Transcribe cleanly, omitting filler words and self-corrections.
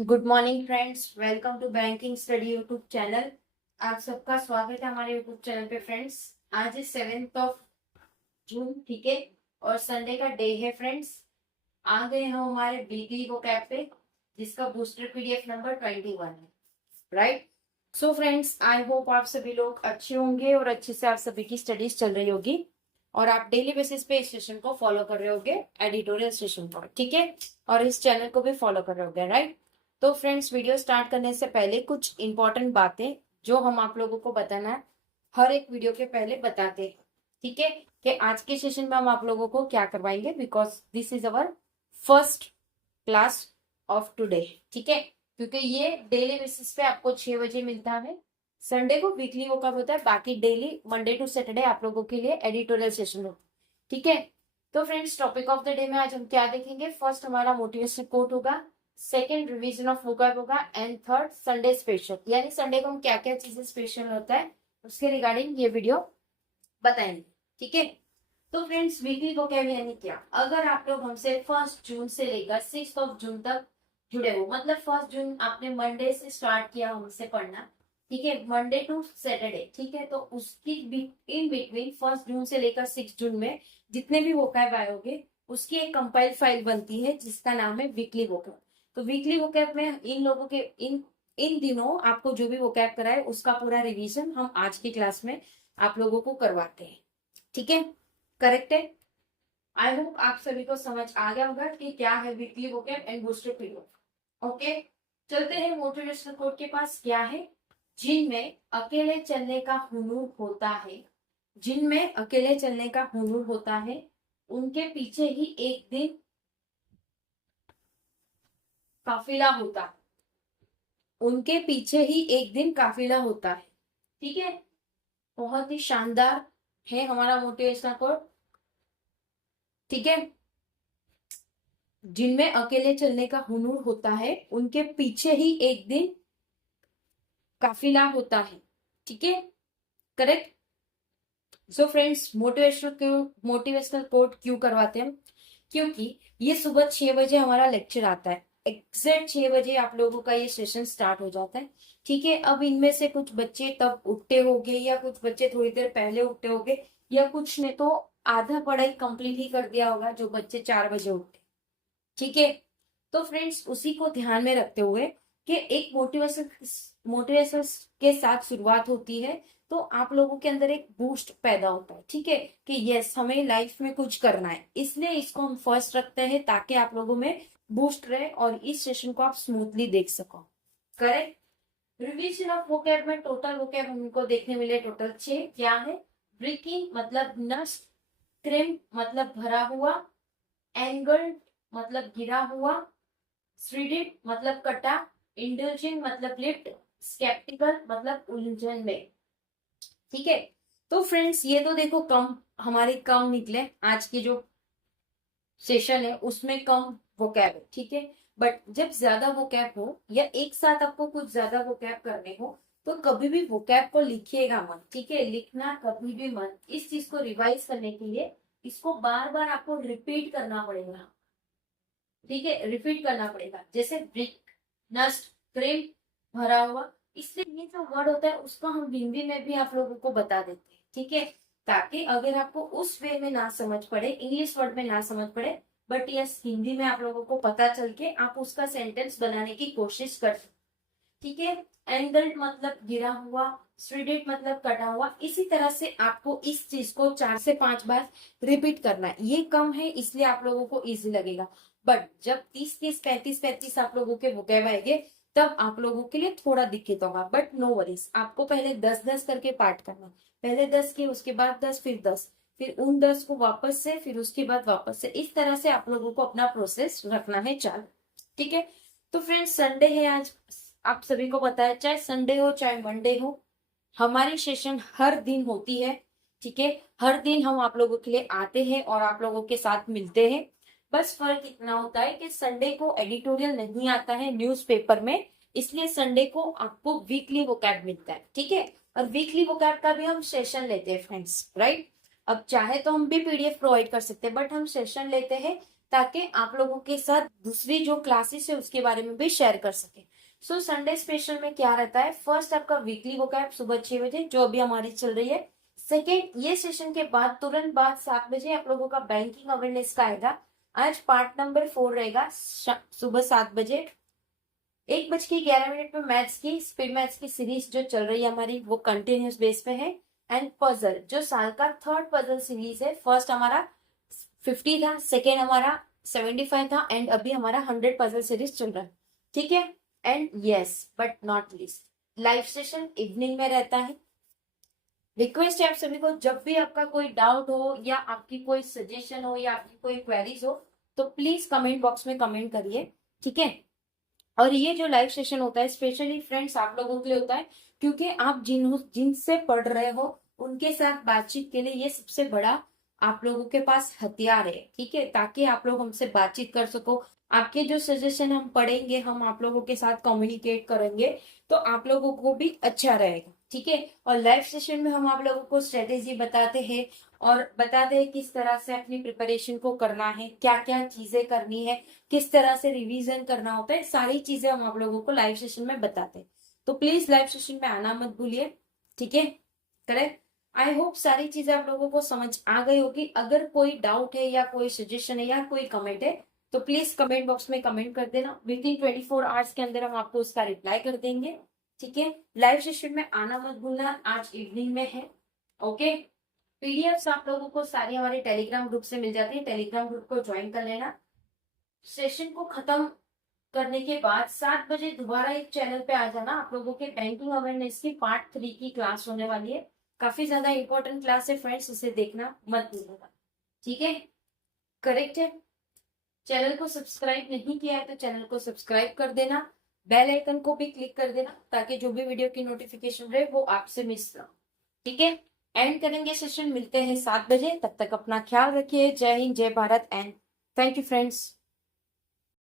Good morning friends, welcome to banking study YouTube channel. आप सबका स्वागत है हमारे यूट्यूब चैनल पे। फ्रेंड्स, आज है 7 जून, ठीक है, और संडे का डे है। फ्रेंड्स, आ गए हम हमारे वीकली वोकैब पे, जिसका बूस्टर पीडीएफ नंबर 21 है, right. So friends, I hope आप सभी लोग अच्छे होंगे और अच्छे से आप सभी की स्टडीज चल रही होगी और आप डेली बेसिस पे इस सेशन को फॉलो कर रहे होगे, एडिटोरियल सेशन को, ठीक है, और इस चैनल को भी फॉलो कर रहे होगे, राइट। तो फ्रेंड्स, वीडियो स्टार्ट करने से पहले कुछ इंपॉर्टेंट बातें जो हम आप लोगों को बताना है, हर एक वीडियो के पहले बताते हैं, ठीक है, कि आज के सेशन में हम आप लोगों को क्या करवाएंगे, because this is our first class of today, ठीक है, क्योंकि ये डेली बेसिस पे आपको 6 बजे मिलता है। संडे को वीकली वो कब होता है, बाकी डेली मंडे टू सैटरडे आप लोगों के लिए एडिटोरियल सेशन होता है, ठीक है। तो friends, topic of the day में आज हम क्या देखेंगे? फर्स्ट हमारा मोटिवेशनल कोट होगा, सेकेंड रिवीजन ऑफ वोकैब होगा, एंड थर्ड संडे स्पेशल, यानी संडे को हम क्या क्या चीजें स्पेशल होता है उसके रिगार्डिंग ये वीडियो बताएंगे, ठीक है। तो फ्रेंड्स, वीकली वोकैब यानी क्या? अगर आप लोग हमसे 1 जून से लेकर 6 जून तक जुड़े हो, मतलब 1 जून आपने मंडे से स्टार्ट किया हमसे पढ़ना, ठीक है, मंडे टू सैटरडे, ठीक है, तो उसकी इन बिटवीन 1 जून से लेकर 6 जून में जितने भी वोकैब आए होंगे उसकी एक कंपाइल फाइल बनती है जिसका नाम है वीकली वोकैब। तो वीकली वोकैब में इन लोगों के इन इन दिनों आपको जो भी वोकैब कराए उसका पूरा रिवीजन हम आज की क्लास में आप लोगों को करवाते हैं, ठीक है, करेक्ट है। आई होप आप सभी को समझ आ गया होगा कि क्या है weekly vocab and booster period. Okay, चलते हैं मोटिवेशनल कोट के पास। क्या है? जिनमें अकेले चलने का हुनूर होता है, जिनमें अकेले चलने का हुनूर होता है, उनके पीछे ही एक दिन काफिला होता है, उनके पीछे ही एक दिन काफिला होता है, ठीक है। बहुत ही शानदार है हमारा मोटिवेशनल कोट, ठीक है। जिनमें अकेले चलने का हुनूर होता है उनके पीछे ही एक दिन काफिला होता है, ठीक है, correct. So friends, motivational quote क्यों करवाते हैं? क्योंकि ये सुबह 6 बजे हमारा लेक्चर आता है, एग्जैक्ट 6 बजे आप लोगों का ये सेशन स्टार्ट हो जाता है, ठीक है। अब इनमें से कुछ बच्चे तब उठते होंगे या कुछ बच्चे थोड़ी देर पहले उठते होंगे या कुछ ने तो आधा पढ़ाई कंप्लीट ही कर दिया होगा जो बच्चे 4 बजे उठते, ठीक है। तो फ्रेंड्स, उसी को ध्यान में रखते हुए कि एक मोटिवेशन के साथ शुरुआत होती है तो आप लोगों के अंदर एक बूस्ट पैदा होता है, ठीक है, कि यस हमें लाइफ में कुछ करना है, इसलिए इसको हम फर्स्ट रखते हैं ताकि आप लोगों में बूस्ट रहे और इस सेशन को आप स्मूथली देख सको, करेक्ट। रिवीजन ऑफ वोकैब में टोटल वोकैब हमको देखने मिले टोटल 6। क्या है? ब्रेकिंग मतलब नष्ट, क्रिम मतलब भरा हुआ, एंगल्ड मतलब गिरा हुआ, श्रीडिड मतलब कटा, इंडल्जिंग मतलब लिफ्ट, स्केप्टिकल मतलब उलझन में, ठीक है। तो फ्रेंड्स, ये तो देखो कम हमारे कम निकले, आज की जो सेशन है उसमें कम वोकैब है, ठीक है। बट जब ज्यादा वोकैब हो या एक साथ आपको कुछ ज्यादा वोकैब करने हो तो कभी भी वोकैब को लिखिएगा मत, ठीक है, लिखना कभी भी मत। इस चीज को रिवाइज करने के लिए इसको बार बार आपको रिपीट करना पड़ेगा, ठीक है, रिपीट करना पड़ेगा। जैसे ब्रिक, नस्ट, क्रेम, भरा हुआ, इसलिए ये जो वर्ड होता है उसको हम हिंदी में भी आप लोगों को बता देते हैं, ठीक है, ताकि अगर आपको उस वे में ना समझ पड़े, इंग्लिश वर्ड में ना समझ पड़े, बट यस हिंदी में आप लोगों को पता चल के आप उसका सेंटेंस बनाने की कोशिश कर, ठीक है। एंगल्ड मतलब गिरा हुआ, श्रेडेड मतलब कटा हुआ, इसी तरह से आपको इस चीज को 4 से 5 बार रिपीट करना है। ये कम है इसलिए आप लोगों को इजी लगेगा, बट जब 30-30, 35-35 आप लोगों के वोकैब आएंगे तब आप लोगों के लिए थोड़ा दिक्कत होगा, बट नो वरीज। आपको पहले 10-10 करके पार्ट करना, पहले 10 के, उसके बाद 10, फिर 10, फिर उन 10 को वापस से, फिर उसके बाद वापस से, इस तरह से आप लोगों को अपना प्रोसेस रखना है चालू, ठीक है। तो फ्रेंड्स, संडे है आज, आप सभी को पता है, चाहे संडे हो चाहे मंडे हो, हमारी सेशन हर दिन होती है, ठीक है। हर दिन हम आप लोगों के लिए आते हैं और आप लोगों के साथ मिलते हैं। बस फर्क इतना होता है कि संडे को एडिटोरियल नहीं आता है न्यूज़पेपर में, इसलिए संडे को आपको वीकली वोकैब मिलता है, ठीक है। और वीकली वोकैब का भी हम सेशन लेते हैं फ्रेंड्स, राइट। अब चाहे तो हम भी पीडीएफ प्रोवाइड कर सकते हैं, बट हम सेशन लेते हैं ताकि आप लोगों के साथ दूसरी जो क्लासेस है उसके बारे में भी शेयर कर सके। सो संडे स्पेशल में क्या रहता है, फर्स्ट आपका वीकली वोकैब सुबह 6 बजे जो अभी हमारी चल रही है। सेकेंड, ये सेशन के बाद तुरंत बाद 7 बजे आप लोगों का बैंकिंग अवेयरनेस का आएगा। आज पार्ट नंबर 4 रहेगा सुबह 7 बजे। 1:11 में मैथ्स की स्पीड मैथ्स की सीरीज जो चल रही है हमारी वो कंटिन्यूस बेस पे है। एंड पजल जो साल का थर्ड पजल सीरीज है, फर्स्ट हमारा 50 था, सेकेंड हमारा 75 था एंड अभी हमारा 100 पजल सीरीज चल रहा है। ठीक है। And yes but not least, live session evening में रहता है। रिक्वेस्ट है आप सभी को, जब भी आपका कोई डाउट हो या आपकी कोई सजेशन हो या आपकी कोई क्वेरीज हो तो प्लीज कमेंट बॉक्स में कमेंट करिए। ठीक है। और ये जो लाइव सेशन होता है स्पेशली फ्रेंड्स आप लोगों के लिए होता है, क्योंकि आप जिनसे पढ़ रहे हो उनके साथ बातचीत के लिए ये सबसे बड़ा आप लोगों के पास हथियार है। ठीक है, ताकि आप लोग हमसे बातचीत कर सको। आपके जो सजेशन हम पढ़ेंगे, हम आप लोगों के साथ कम्युनिकेट करेंगे तो आप लोगों को भी अच्छा रहेगा। ठीक है। और लाइव सेशन में हम आप लोगों को स्ट्रेटेजी बताते हैं और बताते हैं किस तरह से अपनी प्रिपरेशन को करना है, क्या क्या चीजें करनी है, किस तरह से रिवीजन करना होता है, सारी चीजें हम आप लोगों को लाइव सेशन में बताते हैं। तो प्लीज लाइव सेशन में आना मत भूलिए। ठीक है। करेक्ट। आई होप सारी चीजें आप लोगों को समझ आ गई होगी। अगर कोई डाउट है या कोई सजेशन है या कोई कमेंट है तो प्लीज कमेंट बॉक्स में कमेंट कर देना। विद इन 24 आवर्स के अंदर हम आपको उसका रिप्लाई कर देंगे। ठीक है। लाइव सेशन में आना मत भूलना, आज इवनिंग में है। ओके। पीडीएफ आप लोगों को सारी हमारे टेलीग्राम ग्रुप से मिल जाती है, टेलीग्राम ग्रुप को ज्वाइन कर लेना। सेशन को खत्म करने के बाद 7 बजे दोबारा एक चैनल पे आ जाना। आप लोगों के बैंकिंग अवेयरनेस की पार्ट 3 की क्लास होने वाली है। काफी ज्यादा इंपॉर्टेंट क्लास है फ्रेंड्स, उसे देखना मत भूलिएगा। ठीक है। करेक्ट है। चैनल को सब्सक्राइब नहीं किया है तो चैनल को सब्सक्राइब कर देना, बेल आइकन को भी क्लिक कर देना ताकि जो भी वीडियो की नोटिफिकेशन रहे वो आपसे मिस ना हो। ठीक है। एंड करेंगे सेशन, मिलते हैं 7 बजे। तब तक अपना ख्याल रखिए। जय हिंद, जय Bharat and thank you friends.